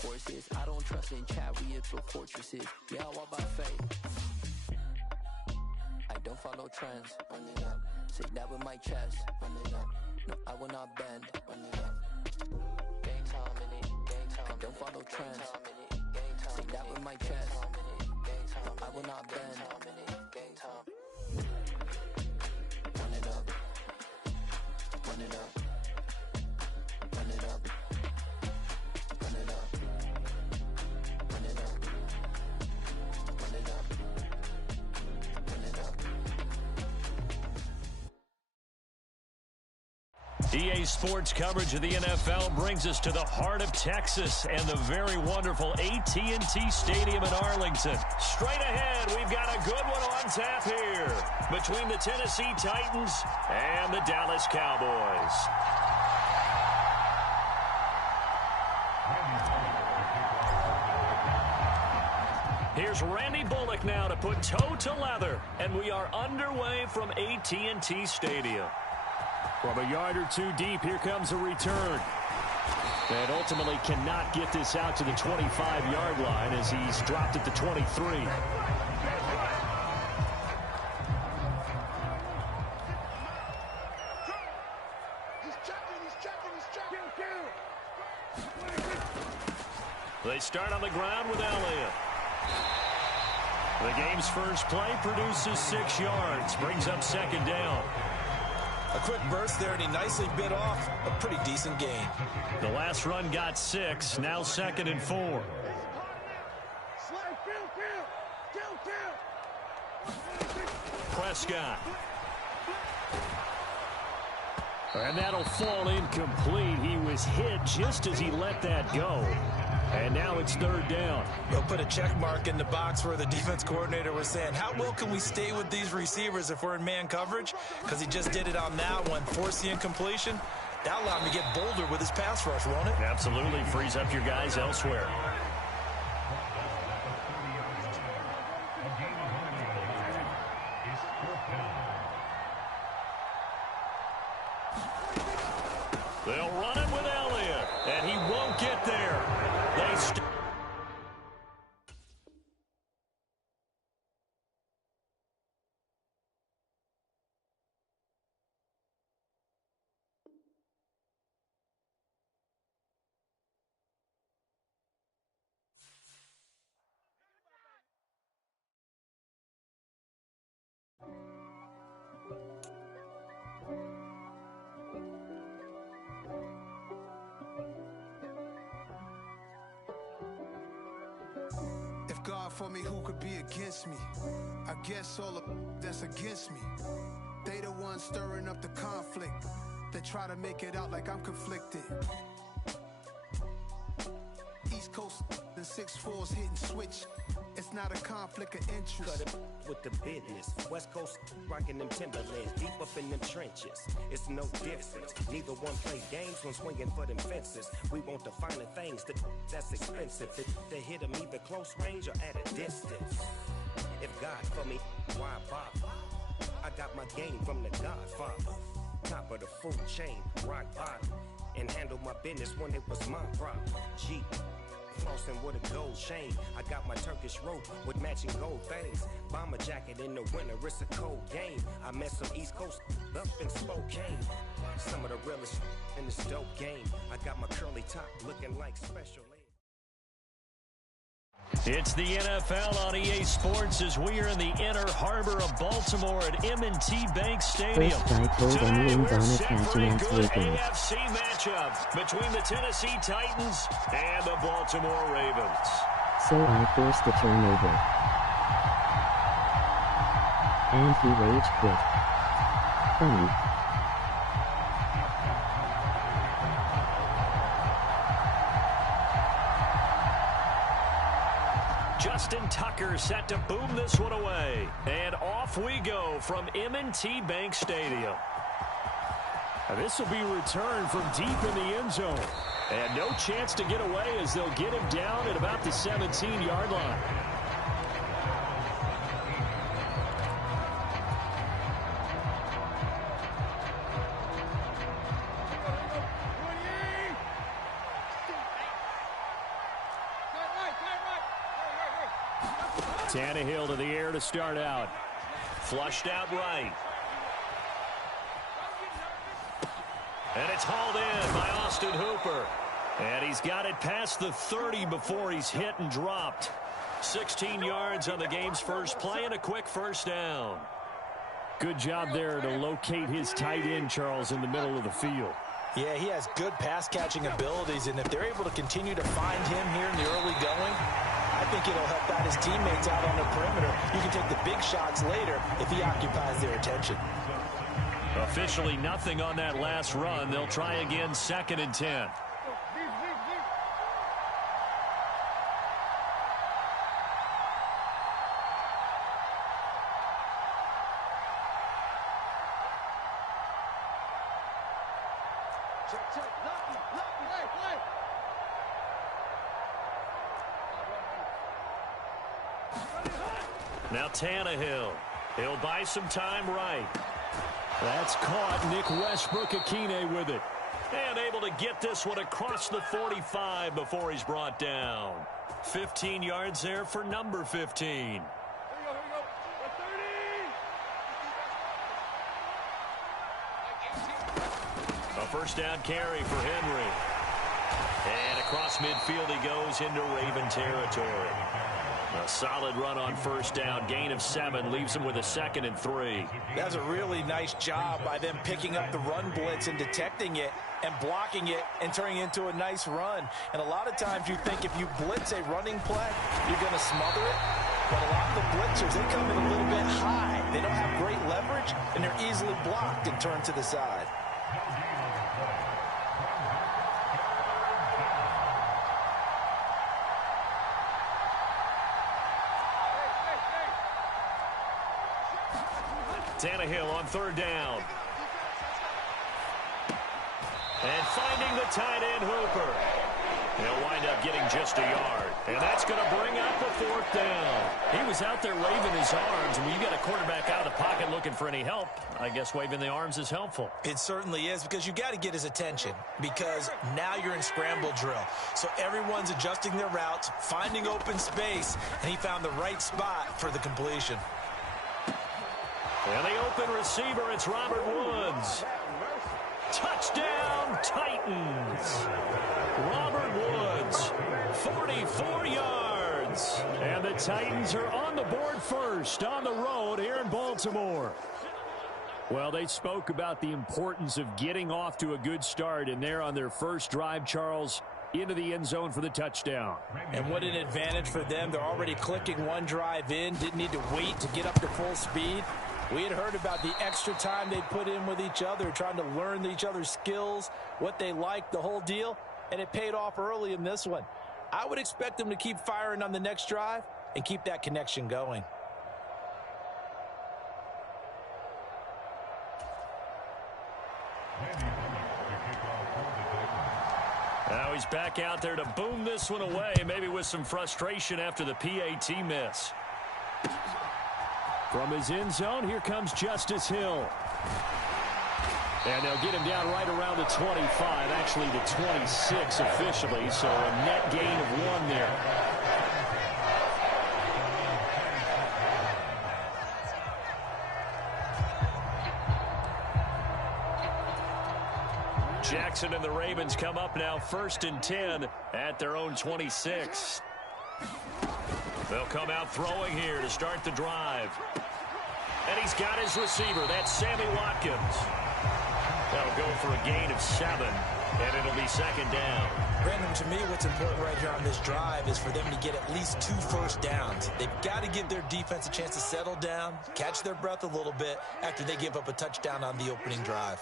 forces. I don't trust in chat, we hit build fortresses. Yeah, I walk by faith. I don't follow trends. Run it up. Say that with my chest. Run it up. No, I will not bend. Run it up. Gang time in it. Gang time. I don't follow trends. Say that with my chest. No, I will not bend. Gang time. Run it up. Run it up. Run it up. Run it up. Run it up. Run it up. Run it up. EA Sports coverage of the NFL brings us to the heart of Texas and the very wonderful AT&T Stadium in Arlington. Straight ahead, we've got a good one on tap here between the Tennessee Titans and the Dallas Cowboys. Here's Randy Bullock now to put toe to leather, and we are underway from AT&T Stadium. From a yard or two deep, here comes a return. And ultimately cannot get this out to the 25-yard line as he's dropped at the 23. They start on the ground with Elliott. The game's first play produces 6 yards, brings up second down. A quick burst there, and he nicely bit off a pretty decent gain. The last run got 6, now second and 4. Prescott. And that'll fall incomplete. He was hit just as he let that go. And now it's third down. They'll put a check mark in the box where the defense coordinator was saying, how well can we stay with these receivers if we're in man coverage? Because he just did it on that one, forced the incompletion. That allowed him to get bolder with his pass rush, won't it? Absolutely. Frees up your guys elsewhere. They'll run it with Elliott, and he won't get there. If God for me, who could be against me? I guess all of that's against me. They the ones stirring up the conflict. They try to make it out like I'm conflicted. East Coast and 6'4's hitting switch. It's not a conflict of interest. Cut it with the business. West Coast rocking them Timberlands, deep up in them trenches. It's no difference. Neither one play games when swinging for them fences. We want the finer things that's expensive. To hit them either close range or at a distance. If God for me, why bother? I got my game from the Godfather. Top of the food chain, rock bottom. And handle my business when it was my problem. G. Flossing with a gold chain. I got my Turkish rope with matching gold things. Bomber jacket in the winter, it's a cold game. I met some East Coast up in Spokane. Some of the realest in this dope game. I got my curly top looking like special ed. It's the NFL on EA Sports as we are in the inner harbor of Baltimore at M&T Bank Stadium. Today we're set for a good AFC matchup between the Tennessee Titans and the Baltimore Ravens. So I forced a turnover. And he rage quit. Funny. Justin Tucker set to boom this one away. And off we go from M&T Bank Stadium. This will be returned from deep in the end zone. And no chance to get away as they'll get him down at about the 17-yard line. Tannehill to the air to start out. Flushed out right. And it's hauled in by Austin Hooper. And he's got it past the 30 before he's hit and dropped. 16 yards on the game's first play and a quick first down. Good job there to locate his tight end, Charles, in the middle of the field. Yeah, he has good pass-catching abilities, and if they're able to continue to find him here in the early going, I think it'll help out his teammates out on the perimeter. You can take the big shots later if he occupies their attention. Officially nothing on that last run. They'll try again, 2nd and 10. Now Tannehill. He'll buy some time right. That's caught. Nick Westbrook-Akine with it. And able to get this one across the 45 before he's brought down. 15 yards there for number 15. A first down carry for Henry. And across midfield he goes into Raven territory. A solid run on first down. Gain of 7 leaves him with a 2nd and 3. That's a really nice job by them picking up the run blitz and detecting it and blocking it and turning it into a nice run. And a lot of times you think if you blitz a running play, you're going to smother it. But a lot of the blitzers, they come in a little bit high. They don't have great leverage, and they're easily blocked and turned to the side. Tannehill on 3rd down. And finding the tight end, Hooper. He'll wind up getting just a yard. And that's going to bring up a 4th down. He was out there waving his arms. When you got a quarterback out of the pocket looking for any help, I guess waving the arms is helpful. It certainly is, because you got to get his attention, because now you're in scramble drill. So everyone's adjusting their routes, finding open space, and he found the right spot for the completion. And the open receiver, it's Robert Woods. Touchdown, Titans. Robert Woods, 44 yards. And the Titans are on the board first on the road here in Baltimore. Well, they spoke about the importance of getting off to a good start, and they're on their first drive, Charles, into the end zone for the touchdown. And what an advantage for them. They're already clicking one drive in, didn't need to wait to get up to full speed. We had heard about the extra time they put in with each other, trying to learn each other's skills, what they liked, the whole deal, and it paid off early in this one. I would expect them to keep firing on the next drive and keep that connection going. Now he's back out there to boom this one away, maybe with some frustration after the PAT miss. From his end zone, here comes Justice Hill. And they'll get him down right around the 25, actually the 26 officially, so a net gain of 1 there. Jackson and the Ravens come up now 1st and 10 at their own 26. They'll come out throwing here to start the drive. And he's got his receiver. That's Sammy Watkins. That'll go for a gain of 7, and it'll be 2nd down. Brandon, to me, what's important right here on this drive is for them to get at least 2 first downs. They've got to give their defense a chance to settle down, catch their breath a little bit after they give up a touchdown on the opening drive.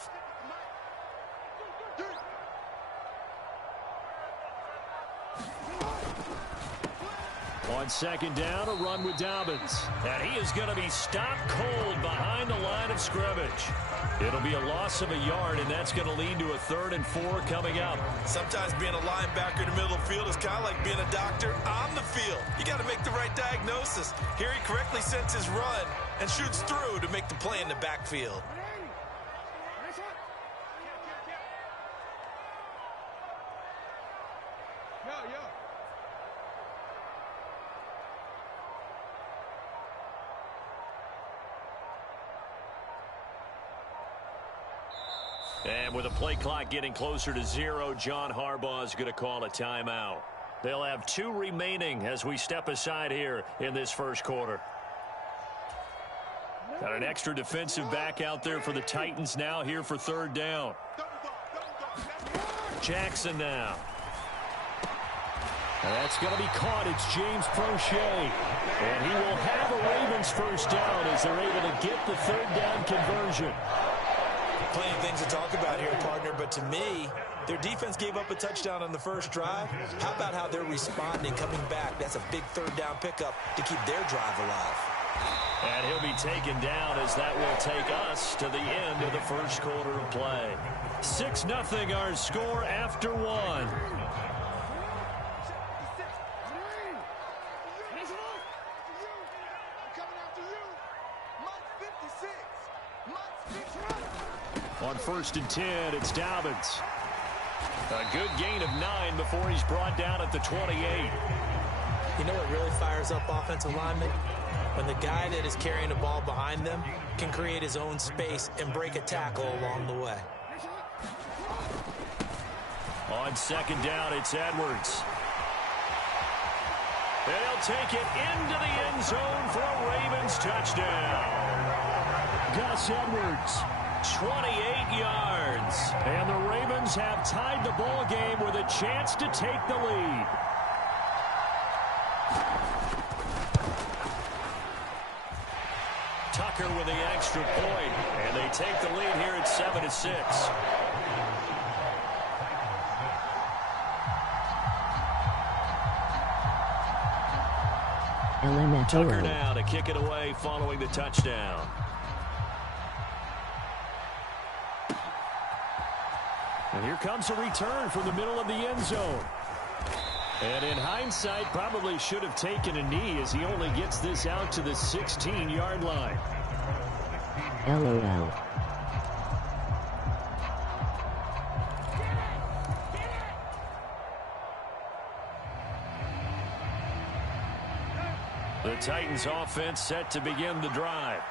On 2nd down, a run with Dobbins. And he is going to be stopped cold behind the line of scrimmage. It'll be a loss of a yard, and that's going to lead to a 3rd and 4 coming up. Sometimes being a linebacker in the middle of the field is kind of like being a doctor on the field. You got to make the right diagnosis. Here he correctly sets his run and shoots through to make the play in the backfield. And with the play clock getting closer to 0, John Harbaugh is going to call a timeout. They'll have 2 remaining as we step aside here in this first quarter. Got an extra defensive back out there for the Titans now here for 3rd down. Jackson now. And that's going to be caught. It's James Prochet. And he will have a Ravens first down as they're able to get the 3rd down conversion. Plenty of things to talk about here, partner, but to me, their defense gave up a touchdown on the first drive. How about how they're responding, coming back? That's a big 3rd down pickup to keep their drive alive. And he'll be taken down as that will take us to the end of the first quarter of play. 6-0 our score after 1. On 1st and 10, it's Dobbins. A good gain of 9 before he's brought down at the 28. You know what really fires up offensive linemen? When the guy that is carrying the ball behind them can create his own space and break a tackle along the way. On 2nd down, it's Edwards. They'll take it into the end zone for a Ravens touchdown. Gus Edwards, 28 yards. And the Ravens have tied the ball game with a chance to take the lead. Tucker with the extra point, and they take the lead here at 7-6. Tucker now to kick it away following the touchdown. And here comes a return from the middle of the end zone. And in hindsight, probably should have taken a knee as he only gets this out to the 16-yard line. LOL. The Titans offense set to begin the drive.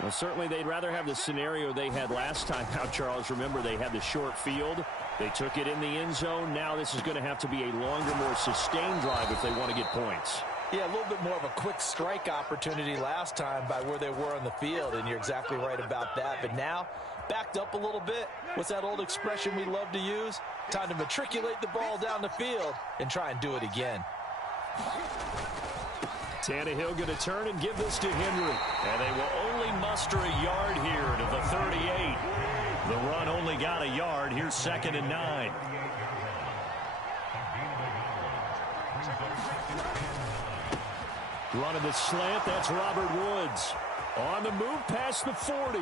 Well, certainly they'd rather have the scenario they had last time out, Charles. Remember, they had the short field. They took it in the end zone. Now this is going to have to be a longer, more sustained drive if they want to get points. Yeah, a little bit more of a quick strike opportunity last time by where they were on the field, and you're exactly right about that. But now, backed up a little bit. What's that old expression we love to use? Time to matriculate the ball down the field and try and do it again. Tannehill going to turn and give this to Henry. And they will only muster a yard here to the 38. The run only got a yard. Here's 2nd and 9. Running the slant, that's Robert Woods. On the move past the 40.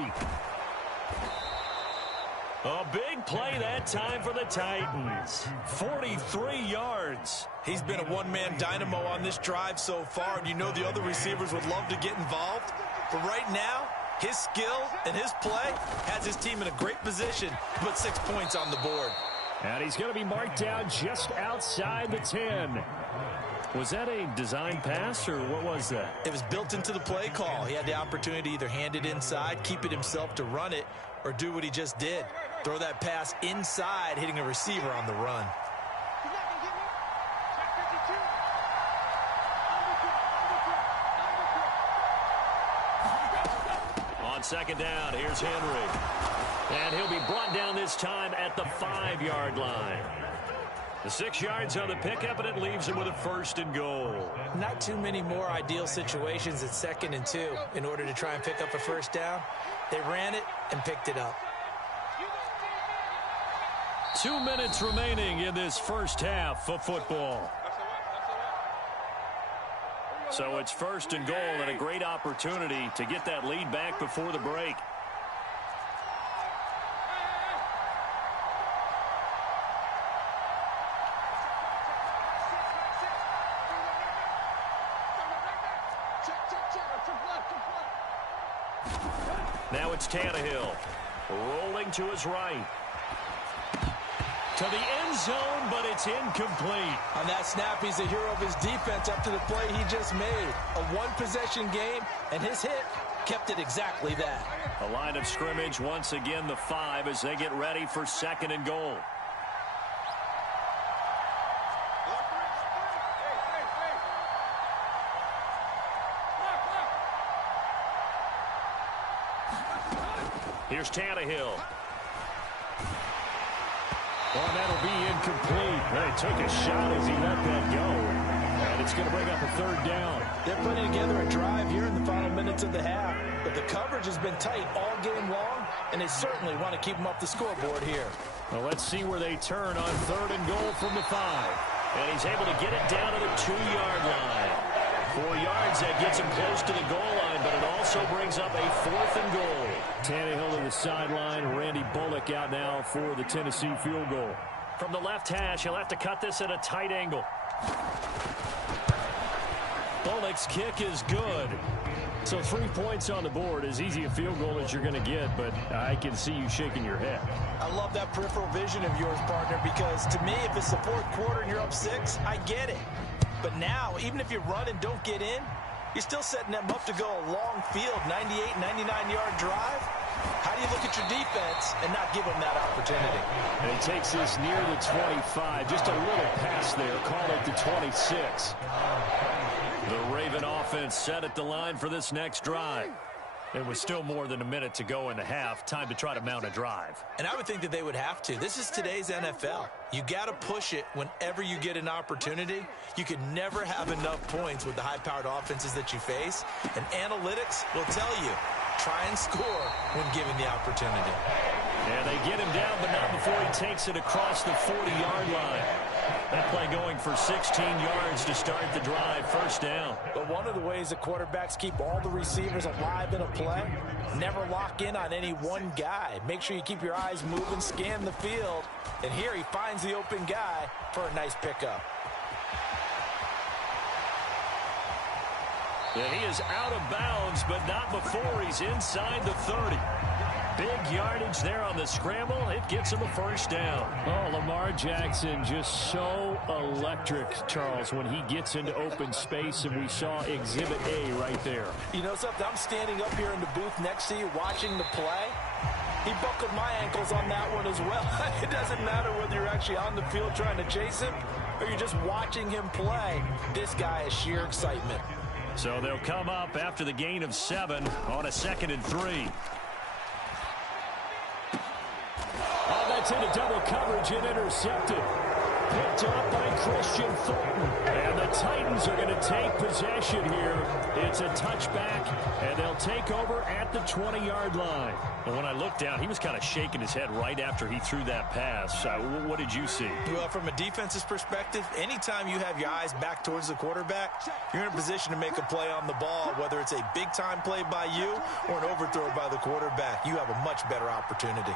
A big play that time for the Titans. 43 yards. He's been a one-man dynamo on this drive so far, and you know the other receivers would love to get involved. But right now, his skill and his play has his team in a great position to put 6 points on the board. And he's going to be marked down just outside the 10. Was that a design pass, or what was that? It was built into the play call. He had the opportunity to either hand it inside, keep it himself to run it, or do what he just did. Throw that pass inside, hitting a receiver on the run. On 2nd down, here's Henry. And he'll be brought down this time at the 5-yard line. The 6 yards on the pickup, and it leaves him with a 1st and goal. Not too many more ideal situations at 2nd and 2 in order to try and pick up a 1st down. They ran it and picked it up. 2 minutes remaining in this first half of football. So it's 1st and goal, and a great opportunity to get that lead back before the break. Now it's Tannehill, rolling to his right. To the end zone, but it's incomplete. On that snap, he's the hero of his defense up to the play he just made. A one-possession game, and his hit kept it exactly that. A line of scrimmage, once again, the 5 as they get ready for 2nd and goal. Here's Tannehill. Well, that'll be incomplete. He took a shot as he let that go. And it's going to bring up a 3rd down. They're putting together a drive here in the final minutes of the half. But the coverage has been tight all game long, and they certainly want to keep them up the scoreboard here. Well, let's see where they turn on 3rd and goal from the 5. And he's able to get it down to the 2-yard line. 4 yards, that gets him close to the goal line, but it also brings up a 4th and goal. Tannehill to the sideline. Randy Bullock out now for the Tennessee field goal. From the left hash, he'll have to cut this at a tight angle. Bullock's kick is good. So 3 points on the board, as easy a field goal as you're going to get, but I can see you shaking your head. I love that peripheral vision of yours, partner, because to me, if it's the 4th quarter and you're up 6, I get it. But now, even if you run and don't get in, you're still setting them up to go a long field, 98, 99-yard drive. How do you look at your defense and not give them that opportunity? And he takes this near the 25. Just a little pass there. Call it the 26. The Raven offense set at the line for this next drive. It was still more than a minute to go in the half. Time to try to mount a drive. And I would think that they would have to. This is today's NFL. You got to push it whenever you get an opportunity. You can never have enough points with the high-powered offenses that you face. And analytics will tell you, try and score when given the opportunity. Yeah, they get him down, but not before he takes it across the 40-yard line. That play going for 16 yards to start the drive, 1st down. But one of the ways that quarterbacks keep all the receivers alive in a play, never lock in on any one guy. Make sure you keep your eyes moving, scan the field. And here he finds the open guy for a nice pickup. Yeah, he is out of bounds, but not before he's inside the 30. Big yardage there on the scramble. It gets him a 1st down. Oh, Lamar Jackson just so electric, Charles, when he gets into open space, and we saw Exhibit A right there. You know something? I'm standing up here in the booth next to you watching the play. He buckled my ankles on that one as well. It doesn't matter whether you're actually on the field trying to chase him or you're just watching him play. This guy is sheer excitement. So they'll come up after the gain of 7 on a 2nd and 3. Oh, that's into double coverage and intercepted. Picked up by Christian Fulton. And the Titans are going to take possession here. It's a touchback, and they'll take over at the 20-yard line. And when I looked down, he was kind of shaking his head right after he threw that pass. What did you see? Well, from a defense's perspective, anytime you have your eyes back towards the quarterback, you're in a position to make a play on the ball, whether it's a big-time play by you or an overthrow by the quarterback. You have a much better opportunity.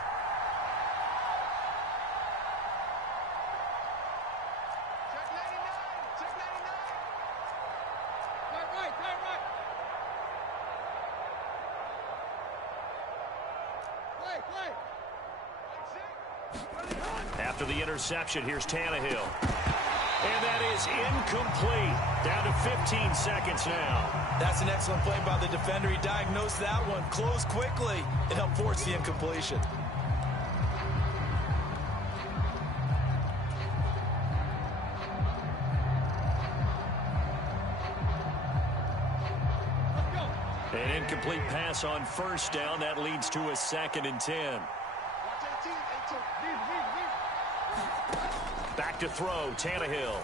After the interception, here's Tannehill. And that is incomplete. Down to 15 seconds now. That's an excellent play by the defender. He diagnosed that one, closed quickly, and helped force the incompletion. An incomplete pass on 1st down. That leads to a 2nd and 10. Back to throw, Tannehill.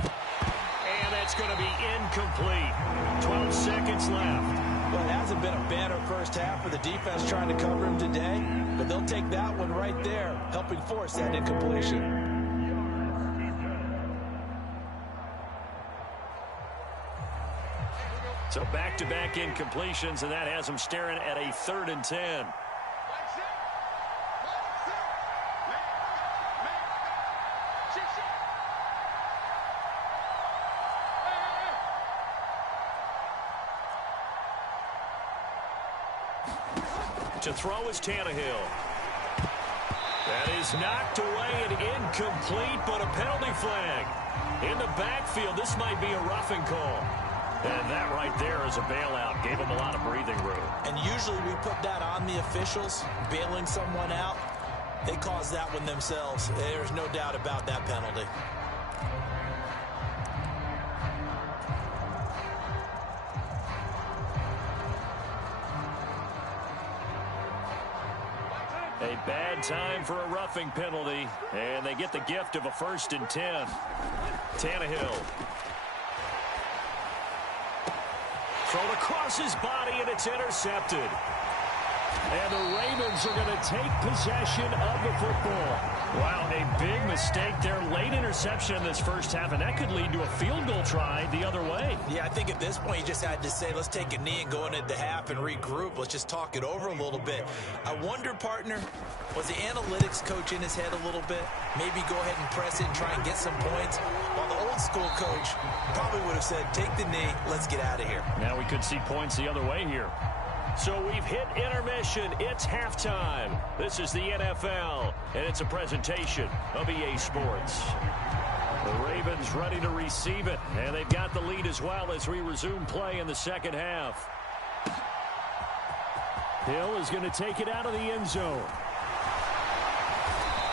And that's going to be incomplete. 12 seconds left. Well, it hasn't been a banner first half for the defense trying to cover him today, but they'll take that one right there, helping force that incompletion. So back-to-back incompletions, and that has them staring at a 3rd and 10. To throw is Tannehill. That is knocked away and incomplete, but a penalty flag. In the backfield, this might be a roughing call. And that right there is a bailout. Gave him a lot of breathing room. And usually we put that on the officials, bailing someone out. They caused that one themselves. There's no doubt about that penalty. A bad time for a roughing penalty, and they get the gift of a 1st and 10. Tannehill. Thrown across his body, and it's intercepted. And the Ravens are going to take possession of the football. Wow, a big mistake there. Late interception in this first half, and that could lead to a field goal try the other way. Yeah, I think at this point you just had to say, let's take a knee and go into the half and regroup. Let's just talk it over a little bit. I wonder, partner, was the analytics coach in his head a little bit? Maybe go ahead and press it and try and get some points. While the old school coach probably would have said, take the knee, let's get out of here. Now we could see points the other way here. So we've hit intermission. It's halftime. This is the NFL, and it's a presentation of EA Sports. The Ravens ready to receive it, and they've got the lead as well as we resume play in the second half. Hill is going to take it out of the end zone.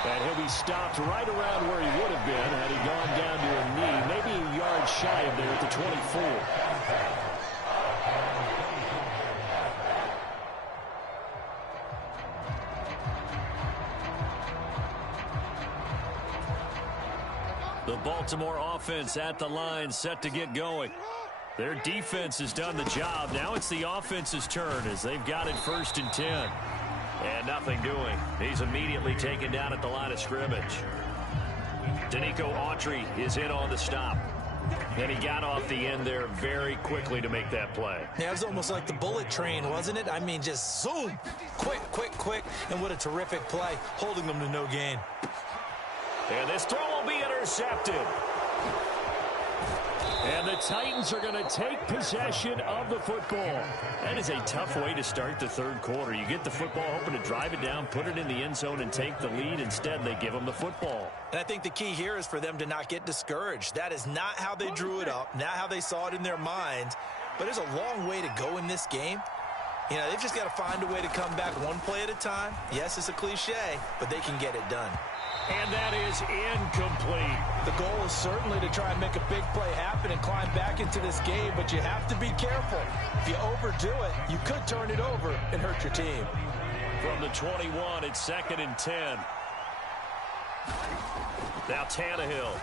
And he'll be stopped right around where he would have been had he gone down to a knee, maybe a yard shy of there at the 24. The Baltimore offense at the line, set to get going. Their defense has done the job. Now it's the offense's turn as they've got it 1st and 10. And nothing doing. He's immediately taken down at the line of scrimmage. Danico Autry is in on the stop. And he got off the end there very quickly to make that play. Yeah, it was almost like the bullet train, wasn't it? I mean, just zoom. Quick, quick, quick. And what a terrific play, holding them to no gain. And this throw will be intercepted. And the Titans are going to take possession of the football. That is a tough way to start the third quarter. You get the football, hoping to drive it down, put it in the end zone, and take the lead. Instead, they give them the football. And I think the key here is for them to not get discouraged. That is not how they drew it up, not how they saw it in their minds. But there's a long way to go in this game. You know, they've just got to find a way to come back one play at a time. Yes, it's a cliche, but they can get it done. And that is incomplete. The goal is certainly to try and make a big play happen and climb back into this game, but you have to be careful. If you overdo it, you could turn it over and hurt your team. From the 21, it's 2nd and 10. Now Tannehill.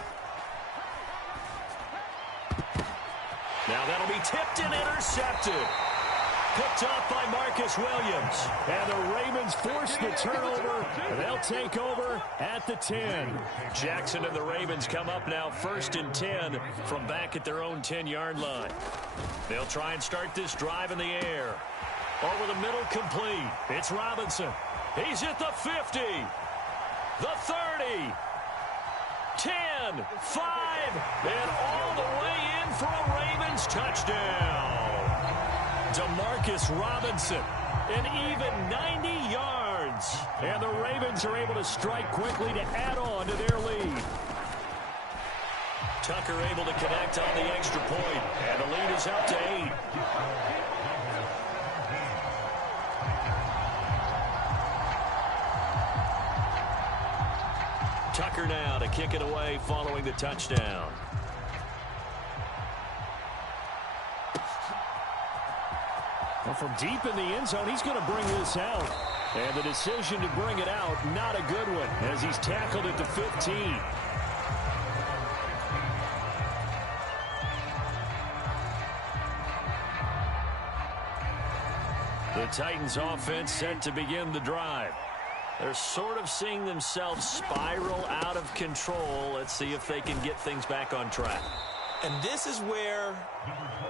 Now that'll be tipped and intercepted. Picked off by Marcus Williams. And the Ravens force the turnover. They'll take over at the 10. Jackson and the Ravens come up now 1st and 10 from back at their own 10-yard line. They'll try and start this drive in the air. Over the middle, complete. It's Robinson. He's at the 50. The 30. 10. 5. And all the way in for a Ravens touchdown. Demarcus Robinson, an even 90 yards. And the Ravens are able to strike quickly to add on to their lead. Tucker able to connect on the extra point, and the lead is up to 8. Tucker now to kick it away following the touchdown. Well, from deep in the end zone, he's going to bring this out. And the decision to bring it out, not a good one, as he's tackled at the 15. The Titans offense set to begin the drive. They're sort of seeing themselves spiral out of control. Let's see if they can get things back on track. And this is where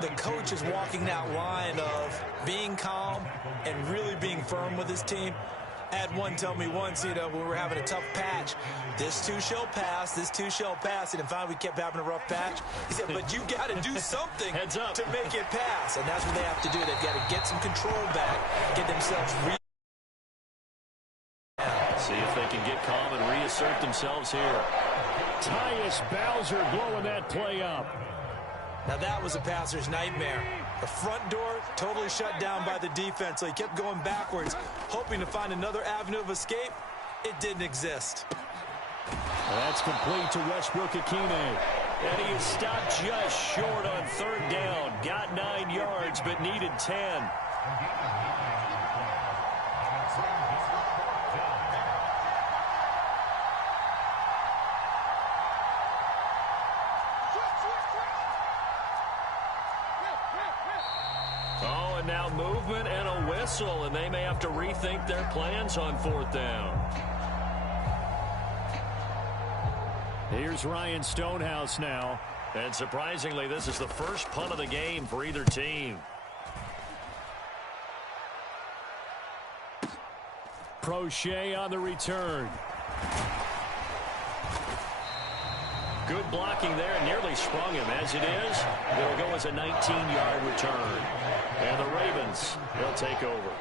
the coach is walking that line of being calm and really being firm with his team. I had one tell me once, you know, when we were having a tough patch, this too shall pass, this too shall pass. And finally we kept having a rough patch. He said, but you got to do something Heads up. to make it pass. And that's what they have to do. They've got to get some control back, get themselves see if they can get calm and reassert themselves here. Tyus Bowser blowing that play up. Now that was a passer's nightmare. The front door totally shut down by the defense, so he kept going backwards, hoping to find another avenue of escape. It didn't exist. That's complete to Westbrook-Akine. And he is stopped just short on third down. Got 9 yards, but needed 10. Oh, and now movement and a whistle, and they may have to rethink their plans on fourth down. Here's Ryan Stonehouse now. And surprisingly, this is the first punt of the game for either team. Prochet on the return. Good blocking there, and nearly sprung him. As it is, it'll go as a 19-yard return. And the Ravens, they'll take over.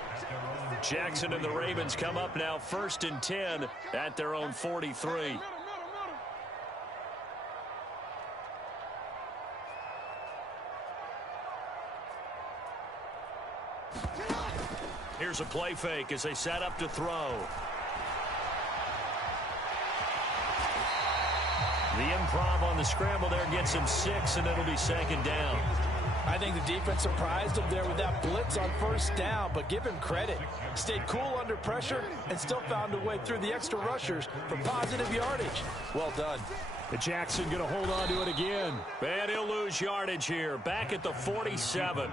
Jackson and the Ravens come up now 1st and 10 at their own 43. Here's a play fake as they set up to throw. The improv on the scramble there gets him 6, and it'll be 2nd down. I think the defense surprised him there with that blitz on first down, but give him credit. Stayed cool under pressure and still found a way through the extra rushers for positive yardage. Well done. Jackson going to hold on to it again. And he'll lose yardage here. Back at the 47.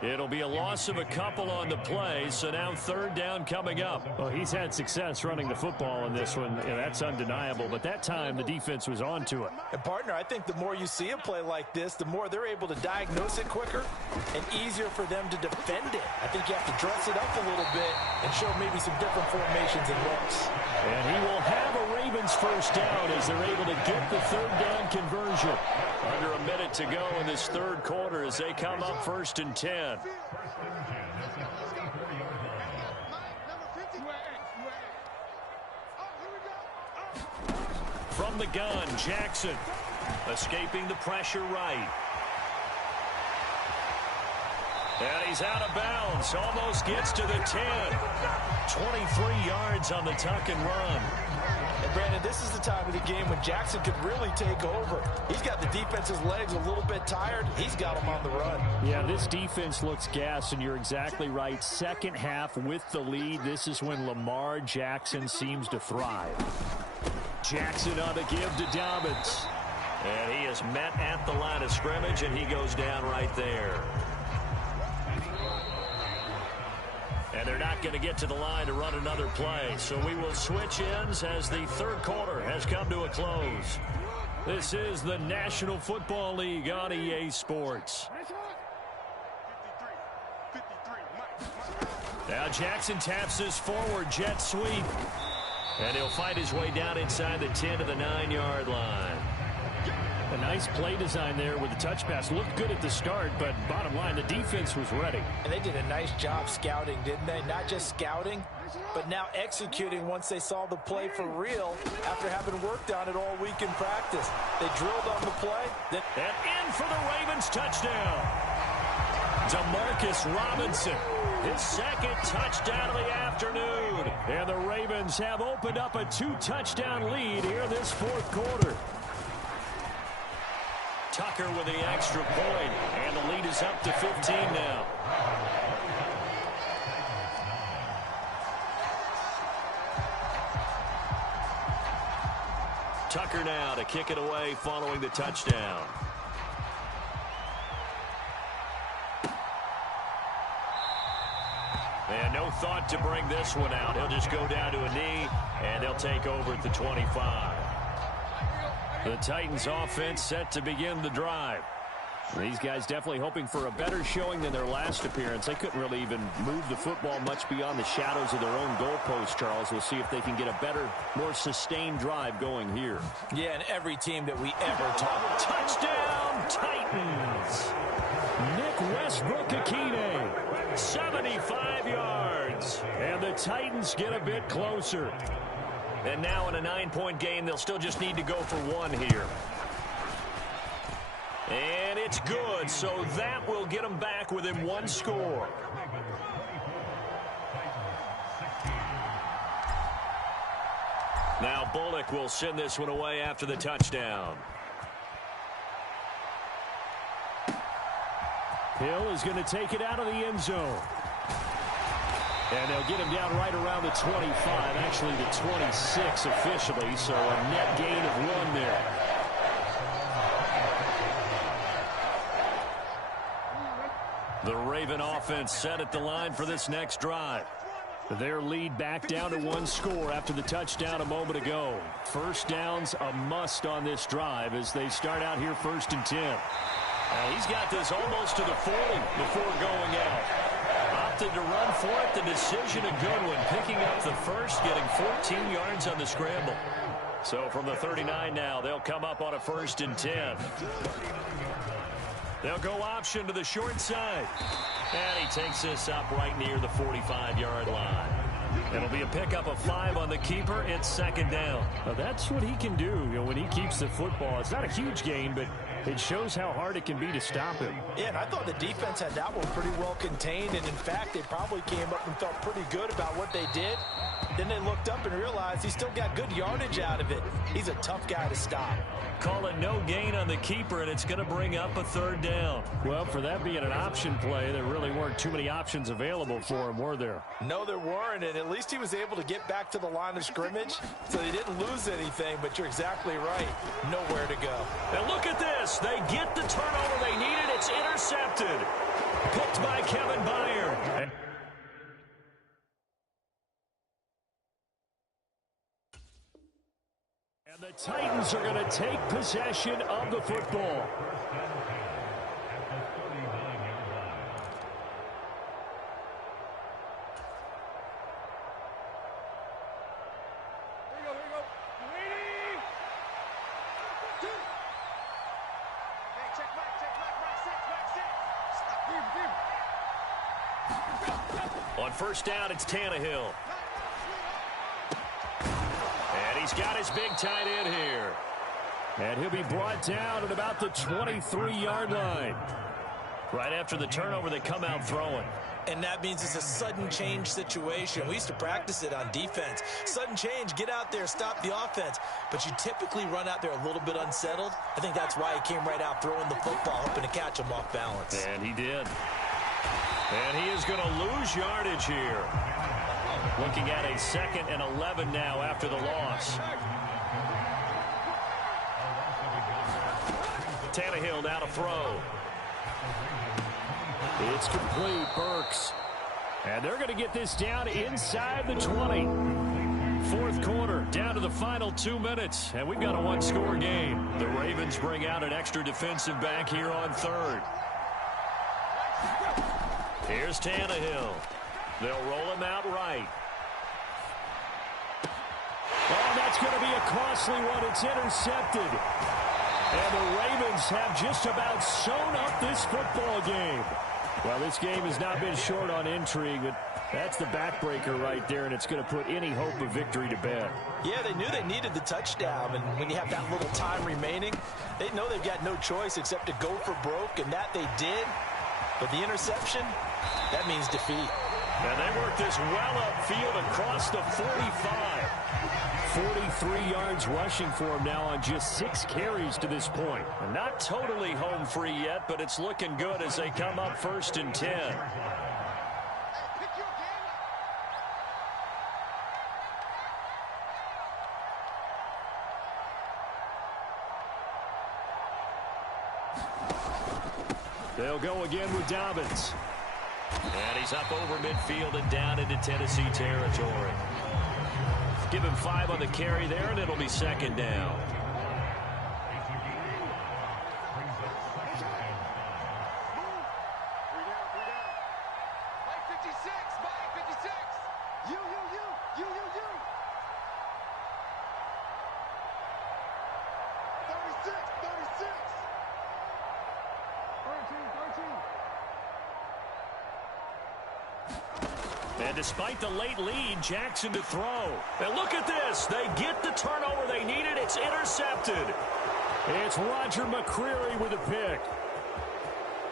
It'll be a loss of a couple on the play, so now 3rd down coming up. Well, he's had success running the football in this one, and that's undeniable. But that time, the defense was on to it. And, partner, I think the more you see a play like this, the more they're able to diagnose it quicker and easier for them to defend it. I think you have to dress it up a little bit and show maybe some different formations and looks. And he will have a Ravens first down as they're able to get the 3rd down conversion. Under a minute to go in this 3rd quarter as they come up 1st and 10. From the gun, Jackson escaping the pressure right. And he's out of bounds. Almost gets to the 10. 23 yards on the tuck and run. And, Brandon, this is the time of the game when Jackson could really take over. He's got the defense's legs a little bit tired. He's got them on the run. Yeah, this defense looks gassed, and you're exactly right. Second half with the lead, this is when Lamar Jackson seems to thrive. Jackson on the give to Dobbins. And he is met at the line of scrimmage, and he goes down right there. And they're not going to get to the line to run another play. So we will switch ends as the 3rd quarter has come to a close. This is the National Football League on EA Sports. Now Jackson taps his forward jet sweep. And he'll fight his way down inside the 10 to the 9-yard line. A nice play design there with the touch pass. Looked good at the start, but bottom line, the defense was ready. And they did a nice job scouting, didn't they? Not just scouting, but now executing once they saw the play for real after having worked on it all week in practice. They drilled on the play. And in for the Ravens touchdown. DeMarcus Robinson, his 2nd touchdown of the afternoon. And the Ravens have opened up a 2-touchdown lead here this 4th quarter. Tucker with the extra point, and the lead is up to 15 now. Tucker now to kick it away following the touchdown. And no thought to bring this one out. He'll just go down to a knee, and they'll take over at the 25. The Titans offense set to begin the drive. These guys definitely hoping for a better showing than their last appearance. They couldn't really even move the football much beyond the shadows of their own goalpost, Charles. We'll see if they can get a better, more sustained drive going here. Yeah, and every team that we ever taught. Touchdown, Titans! Nick Westbrook-Akine, 75 yards. And the Titans get a bit closer. And now in a 9-point game, they'll still just need to go for 1 here. And it's good, so that will get them back within one score. Now Bullock will send this one away after the touchdown. Hill is going to take it out of the end zone. And they'll get him down right around the 25, actually the 26 officially, so a net gain of 1 there. The Raven offense set at the line for this next drive. Their lead back down to 1 score after the touchdown a moment ago. First down's a must on this drive as they start out here 1st and 10. He's got this almost to the 40 before going out. Opted to run for it. The decision a good one. Picking up the first, getting 14 yards on the scramble. So from the 39 now, they'll come up on a 1st and 10. They'll go option to the short side. And he takes this up right near the 45-yard line. It'll be a pickup of 5 on the keeper. It's 2nd down. Well, that's what he can do, when he keeps the football. It's not a huge gain, but it shows how hard it can be to stop him. Yeah, and I thought the defense had that one pretty well contained, and in fact, they probably came up and felt pretty good about what they did. Then they looked up and realized he still got good yardage out of it. He's a tough guy to stop. Call it no gain on the keeper, and it's going to bring up a 3rd down. Well, for that being an option play, there really weren't too many options available for him, were there? No, there weren't, and at least he was able to get back to the line of scrimmage, so they didn't lose anything, but you're exactly right. Nowhere to go. And look at this. They get the turnover they needed. It's intercepted. Picked by Kevin Byard. And the Titans are going to take possession of the football. On 1st down, it's Tannehill. And he's got his big tight end here. And he'll be brought down at about the 23-yard line. Right after the turnover, they come out throwing. And that means it's a sudden change situation. We used to practice it on defense. Sudden change, get out there, stop the offense. But you typically run out there a little bit unsettled. I think that's why he came right out throwing the football, hoping to catch him off balance. And he did. And he is going to lose yardage here. Looking at a 2nd and 11 now after the loss. Tannehill down to throw. It's complete, Burks. And they're going to get this down inside the 20. 4th quarter, down to the final 2 minutes. And we've got a 1-score game. The Ravens bring out an extra defensive back here on 3rd. Here's Tannehill. They'll roll him out right. Oh, that's going to be a costly one. It's intercepted. And the Ravens have just about sewn up this football game. Well, this game has not been short on intrigue, but that's the backbreaker right there, and it's going to put any hope of victory to bed. Yeah, they knew they needed the touchdown, and when you have that little time remaining, they know they've got no choice except to go for broke, and that they did. But the interception, that means defeat. And they work this well upfield across the 45. 43 yards rushing for him now on just 6 carries to this point. And not totally home free yet, but it's looking good as they come up 1st and 10. They'll go again with Dobbins. And he's up over midfield and down into Tennessee territory. Give him 5 on the carry there, and it'll be 2nd down. And despite the late lead, Jackson to throw. And look at this. They get the turnover they needed. It's intercepted. It's Roger McCreary with a pick.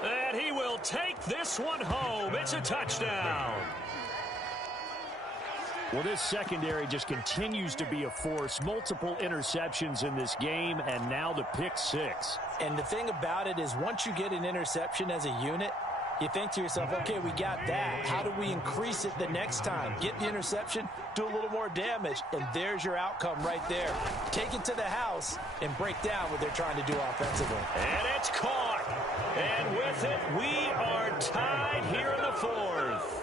And he will take this one home. It's a touchdown. Well, this secondary just continues to be a force. Multiple interceptions in this game, and now the pick six. And the thing about it is once you get an interception as a unit, you think to yourself, okay, we got that. How do we increase it the next time? Get the interception, do a little more damage, and there's your outcome right there. Take it to the house and break down what they're trying to do offensively. And it's caught. And with it, we are tied here in the fourth.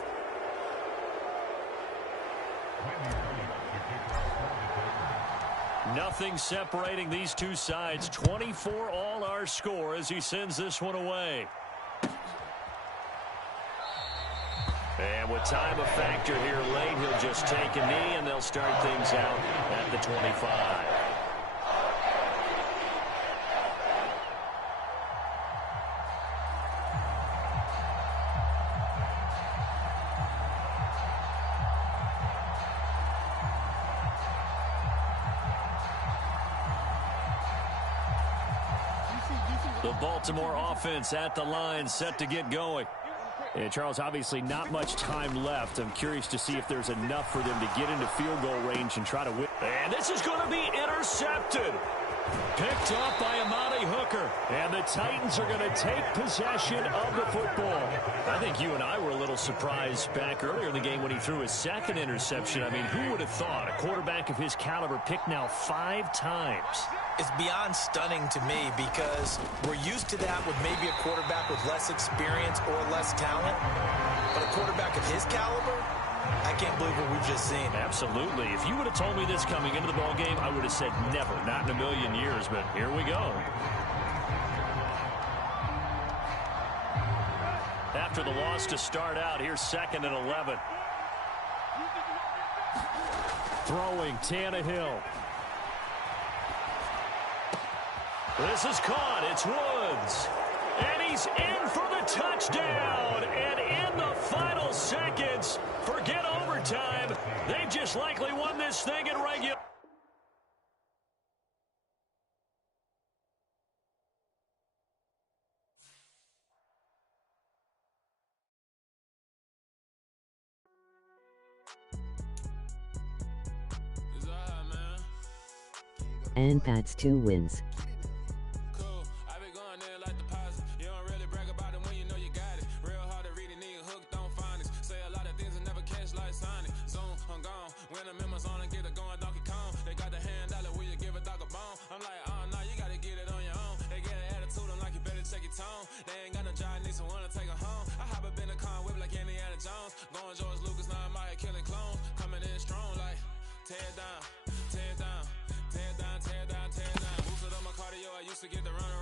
Nothing separating these two sides. 24 all our score as he sends this one away. And with time a factor here late, he'll just take a knee, and they'll start things out at the 25. The Baltimore offense at the line, set to get going. And Charles, obviously not much time left. I'm curious to see if there's enough for them to get into field goal range and try to win. And this is going to be intercepted. Picked off by Amani Hooker. And the Titans are going to take possession of the football. I think you and I were a little surprised back earlier in the game when he threw his second interception. I mean, who would have thought a quarterback of his caliber picked now 5 times? It's beyond stunning to me because we're used to that with maybe a quarterback with less experience or less talent. But a quarterback of his caliber, I can't believe what we've just seen. Absolutely. If you would have told me this coming into the ball game, I would have said never, not in a million years. But here we go. After the loss to start out, here's 2nd and 11. Throwing Tannehill. This is caught. It's Woods. And he's in for the touchdown. And in the final seconds, forget overtime. They've just likely won this thing in regular. And that's 2 wins. To get the run